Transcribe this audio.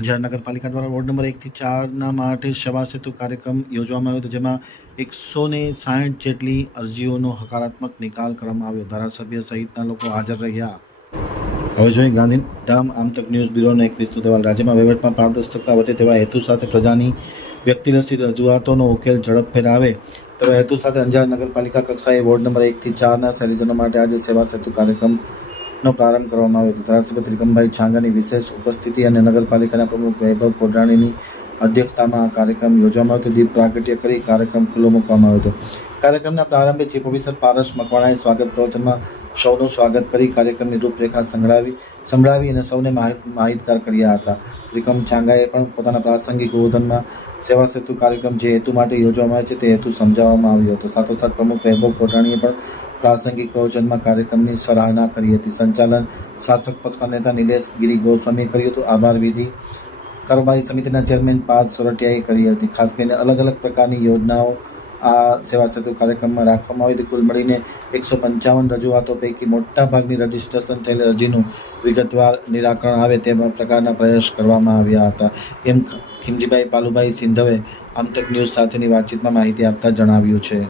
અંજાર નગરપાલિકા દ્વારા ward number એકથી ચારના માટે સેવા સેતુ કાર્યક્રમ યોજવામાં આવ્યો હતો, જેમાં એકસો ને સાહીઠ જેટલી અરજીઓનો હકારાત્મક નિકાલ કરવામાં આવ્યો. ધારાસભ્ય સહિતના લોકો હાજર રહ્યા. હવે જોઈએ ગાંધીધામ આમતક ન્યૂઝ બ્યુરોનો એક વિસ્તૃત અહેવાલ રાજ્યમાં વહીવટમાં પારદર્શકતા વધે તેવા હેતુ સાથે પ્રજાની વ્યક્તિલક્ષી રજૂઆતોનો ઉકેલ ઝડપભેર આવે તેવા હેતુ સાથે અંજાર નગરપાલિકા કક્ષાએ વોર્ડ નંબર એકથી ચારના શહેરીજનો માટે આજે સેવા સેતુ કાર્યક્રમનો પ્રારંભ કરવામાં આવ્યો હતો. ધારાસભ્ય ત્રિકમભાઈ છાંગાની વિશેષ ઉપસ્થિતિ અને નગરપાલિકાના પ્રમુખ વૈભવ કોડરાણીની અધ્યક્ષતામાં આ કાર્યક્રમ યોજવામાં આવ્યો હતો. દીપ પ્રાગટ્ય કરી કાર્યક્રમ ખુલ્લો મૂકવામાં આવ્યો હતો. કાર્યક્રમના પ્રારંભે ચીફ ઓફિસર પારસ મકવાણાએ સ્વાગત પ્રવચનમાં સૌનું સ્વાગત કરી કાર્યક્રમની રૂપરેખા સંભળાવી સંભળાવી અને સૌને માહિત, માહિતગાર કર્યા હતા. ત્રિકમ છાંગાએ પણ પોતાના પ્રાસંગિક ઉદ્બોધનમાં સેવા સેતુ કાર્યક્રમ જે હેતુ માટે યોજવામાં આવે છે તે હેતુ સમજાવવામાં આવ્યો હતો. સાથોસાથ પ્રમુખ વૈભવ કોટાણીએ પણ પ્રાસંગિક પ્રવચનમાં કાર્યક્રમની સરાહના કરી હતી. સંચાલન શાસક પક્ષના નેતા નિલેશ ગિરી ગોસ્વામીએ કર્યું હતું. આભાર વિધિ કારોબારી સમિતિના ચેરમેન પાર્થ સોરઠિયાએ કરી હતી. ખાસ કરીને અલગ અલગ પ્રકારની યોજનાઓ આ સેવા સેતુ કાર્યક્રમમાં રાખવામાં આવી હતી. કુલ મળીને એકસો પંચાવન રજૂઆતો પૈકી મોટાભાગની રજીસ્ટ્રેશન થયેલી અરજીનું વિગતવાર નિરાકરણ આવે તેવા પ્રકારના પ્રયાસ કરવામાં આવ્યા હતા. એમ ખીમજીભાઈ પાલુભાઈ સિંધવે આમતક ન્યૂઝ સાથેની વાતચીતમાં માહિતી આપતા જણાવ્યું છે.